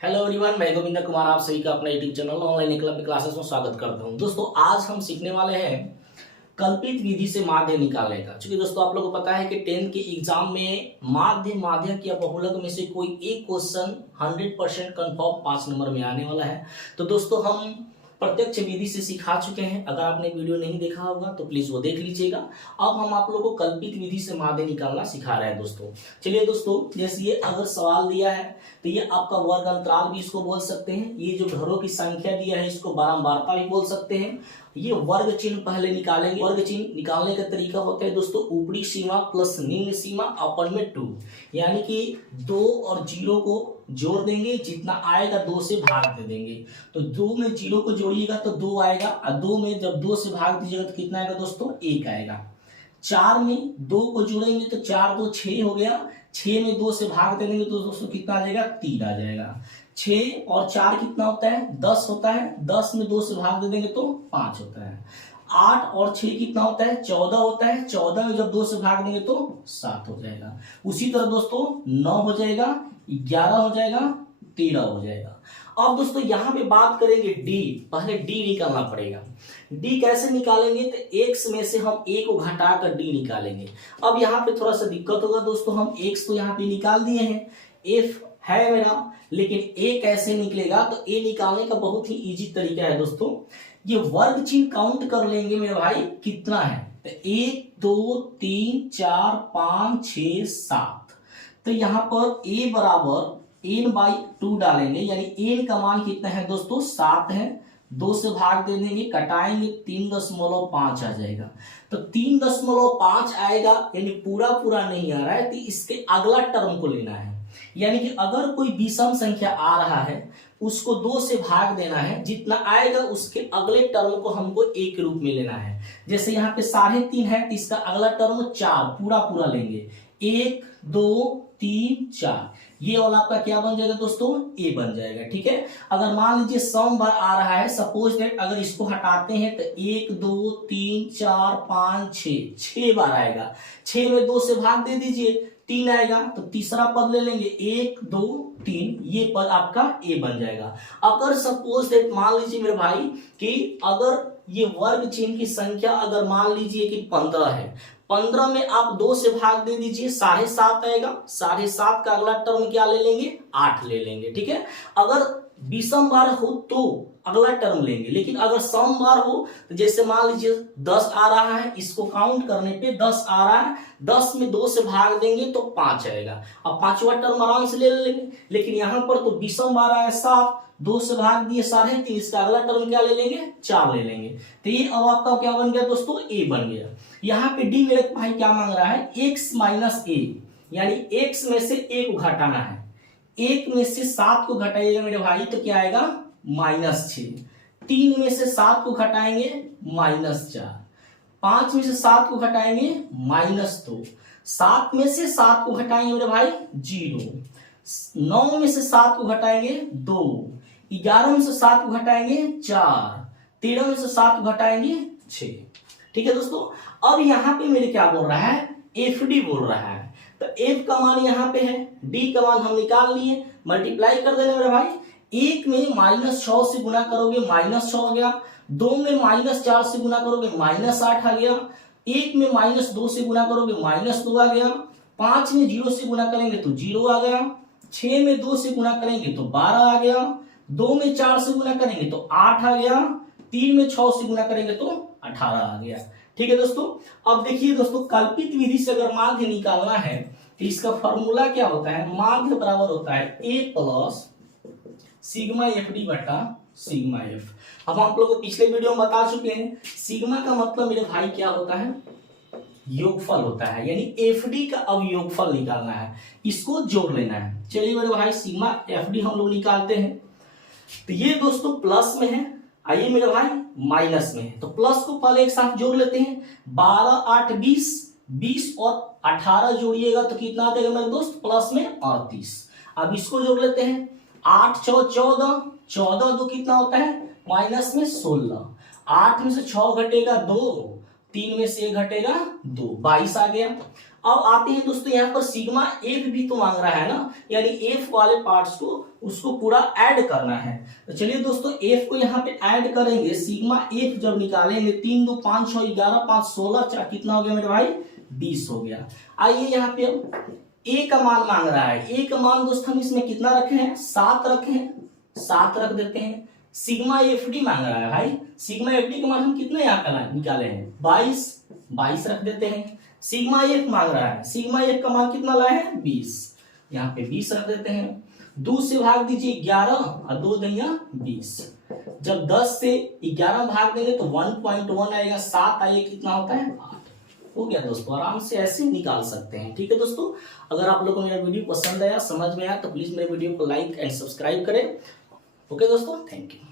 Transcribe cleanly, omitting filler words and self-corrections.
Hello everyone, मैं गोविंदा कुमार आप सभी का अपना यूट्यूब चैनल ऑनलाइन क्लब में क्लासेस में स्वागत करता हूं। दोस्तों आज हम सीखने वाले हैं कल्पित विधि से माध्य निकालने का। क्योंकि दोस्तों आप लोगों को पता है कि 10th के एग्जाम में माध्य माध्यक या बहुलक में से कोई एक क्वेश्चन 100% कंफर्म 5 नंबर में आने वाला है। तो दोस्तों हम प्रत्यक्ष विधि से सिखा चुके हैं। अगर आपने वीडियो नहीं देखा होगा तो प्लीज वो देख लीजिएगा। अब हम आप लोगों को कल्पित विधि से माध्य निकालना सिखा रहे हैं दोस्तों। चलिए दोस्तों, जैसे ये अगर सवाल दिया है तो ये आपका वर्ग अंतराल भी इसको बोल सकते हैं। ये जो घरों की संख्या दिया है इसको बारंबारता भी बोल सकते हैं। ये वर्ग चिन्ह पहले निकालेंगे। वर्ग चिन्ह निकालने का तरीका होता है दोस्तों ऊपरी सीमा प्लस निम्न सीमा अपन में 2, यानी कि 2 और 0 को जोड़ देंगे, जितना आएगा 2 से भाग दे देंगे। तो 2 में 0 को जोड़िएगा तो 2 आएगा, और 2 में जब 2 से भाग दीजिएगा तो कितना आएगा दोस्तों 1 आएगा। 4 में 2 को जोड़ेंगे तो 4 2 6 हो गया। 6 में 2 से भाग दे देंगे तो दोस्तों कितना आ जाएगा 3 आ जाएगा। 6 और 4 कितना होता है 10 होता है। 10 में 2 से भाग दे देंगे तो 5 होता है। 8 और 6 कितना होता है 14 होता है। 14 में जब 2 से भाग देंगे तो 7 हो जाएगा। उसी तरह दोस्तों 9 हो जाएगा, 11 हो जाएगा, 13 हो जाएगा। अब दोस्तों यहाँ पे बात करेंगे डी। पहले डी निकालना पड़ेगा। डी कैसे निकालेंगे तो एक्स में से हम ए को घटाकर डी निकालेंगे। अब यहाँ पे थोड़ा सा दिक्कत होगा दोस्तों, हम एक्स तो यहाँ पे निकाल दिए हैं, एफ है मेरा, लेकिन ए कैसे निकलेगा तो ए निकालने का बहुत ही इजी तरीका है दोस्तों। ये वर्ग चिन्ह काउंट कर लेंगे मेरे भाई कितना है तो 1 2 3 4 5 6 7। तो यहाँ पर a बराबर n/2 डालेंगे, यानी n का मान कितना है दोस्तों 7 है। 2 से भाग दे देंगे, कटाएंगे 3.5 आ जाएगा। तो 3.5 आएगा, यानी पूरा पूरा नहीं आ रहा है तो इसके अगला टर्म को लेना है। यानी कि अगर कोई विषम संख्या आ रहा है उसको 2 से भाग देना है, जितना आएगा उसके अगले टर्म को हमको एक रूप में लेना है। जैसे यहाँ पे 3.5 है तो इसका अगला टर्म 4 पूरा पूरा लेंगे। 1 2 3 4 ये वाला आपका क्या बन जाएगा दोस्तों ए बन जाएगा। ठीक है, अगर मान लीजिए सम बार आ रहा है, सपोज दैट अगर इसको हटाते हैं तो 1 2 3 4 5 6 बार आएगा। 6 में 2 से भाग दे दीजिए 3 आएगा, तो तीसरा पद ले लेंगे 1 2 3, ये पद आपका ए बन जाएगा। अगर सपोज दैट मान लीजिए मेरे भाई कि अगर ये वर्ग चिन्ह की संख्या अगर मान लीजिए कि 15 है, 15 में आप 2 से भाग दे दीजिए 7.5 आएगा। 7.5 का अगला टर्म क्या ले लेंगे 8 ले लेंगे। ठीक है, अगर विषम बार हो तो अगला टर्म लेंगे, लेकिन अगर सम बार हो तो जैसे मान लीजिए 10 आ रहा है, इसको काउंट करने पे 10 आ रहा है, 10 में 2 से भाग देंगे तो 5 आएगा। अब पांचवा टर्म आराम से ले लेंगे, लेकिन यहाँ पर तो विषम बार आया 7, 2 से भाग दिए 3.5, इसका अगला टर्म क्या ले लेंगे 4 ले लेंगे। तो ये अब आपका क्या बन गया दोस्तों ए बन गया। यहाँ पे डी मेरे भाई क्या मांग रहा है x माइनस ए, यानी x में से a को घटाना है। 1 में से 7 को घटाइएगा मेरे भाई तो क्या आएगा -6। 3 में से 7 को घटाएंगे -4। 5 में से 7 को घटाएंगे -2। 7 में से 7 को घटाएंगे मेरे भाई 0। 9 में से 7 को घटाएंगे 2। 11 में से 7 को घटाएंगे 4। 13 में से 7 को घटाएंगे 6। ठीक है दोस्तों, अब यहाँ पे मेरे क्या बोल रहा है एफ डी बोल रहा है। तो एफ का मान यहाँ पे है, डी का मान हम निकाल लिए, मल्टीप्लाई कर देना मेरे भाई। 1 में -6 से गुना करोगे -6 आ गया। 2 में -4 से गुना करोगे -8 आ गया। 1 में -2 से गुना करोगे -2 आ गया। 5 में 0 से गुना करेंगे तो 0 आ गया। 6 में 2 से गुना करेंगे तो 12 आ गया। 2 में 4 से गुना करेंगे तो 8 आ गया। 3 में 6 से गुना करेंगे तो 18 आ गया। ठीक है दोस्तों, अब देखिए दोस्तों कल्पित विधि से अगर माध्य निकालना है तो इसका फॉर्मूला क्या होता है, माध्य बराबर होता है a plus sigma F D बटा सिग्मा एफ। अब आप लोगों को पिछले वीडियो में बता चुके हैं, सिग्मा का मतलब मेरे भाई क्या होता है योगफल होता है, यानी एफ डी का अब योगफल निकालना है, इसको जोड़ लेना है। चलिए मेरे भाई सिग्मा एफ डी हम लोग निकालते हैं। तो ये दोस्तों प्लस में है, आइए मेरे भाई माइनस में है, तो प्लस को पहले एक साथ जोड़ लेते हैं। 12 8 20, 20 और 18 जोड़िएगा तो कितना देगा मेरे दोस्त प्लस में 38। अब इसको जोड़ लेते हैं। 8 6 14, 14 2 कितना होता है माइनस में 16। 8 में से 6 घटेगा 2, 3 में से 1 घटेगा 2, 22 आ गया। अब आते हैं दोस्तों यहाँ पर सिग्मा एफ भी तो मांग रहा है ना, यानी एफ वाले पार्ट्स को उसको पूरा ऐड करना है। तो चलिए दोस्तों एफ को यहाँ पे ऐड करेंगे। सिग्मा एफ जब निकालेंगे 3 2 5 6 11 5 16 4 कितना हो गया मेरे भाई 20 हो गया। आइए यहाँ पे अब ए का मान मांग रहा है। ए का मान दोस्तों हम इसमें कितना रखे हैं 7 रखे हैं, 7 रख देते हैं। सिग्मा एफ डी मांग रहा है भाई, सिग्मा एफ डी का मान हम कितना यहाँ पे निकाले हैं 22 रख देते हैं। सिग्मा एफ मांग रहा है, सिग्मा एफ का मान कितना लाए हैं 20, यहाँ पे 20 रख देते हैं। 2 से भाग दीजिए 11 और 2 देंगे 20। जब 10 से 11 भाग देंगे तो 1.1 आएगा, 7 आइए कितना होता है 8 हो गया दोस्तों। आराम से ऐसे निकाल सकते हैं। ठीक है दोस्तों, अगर आप लोगों को मेरा वीडियो पसंद आया, समझ में आया तो प्लीज मेरे वीडियो को लाइक एंड सब्सक्राइब करें। ओके दोस्तों, थैंक यू।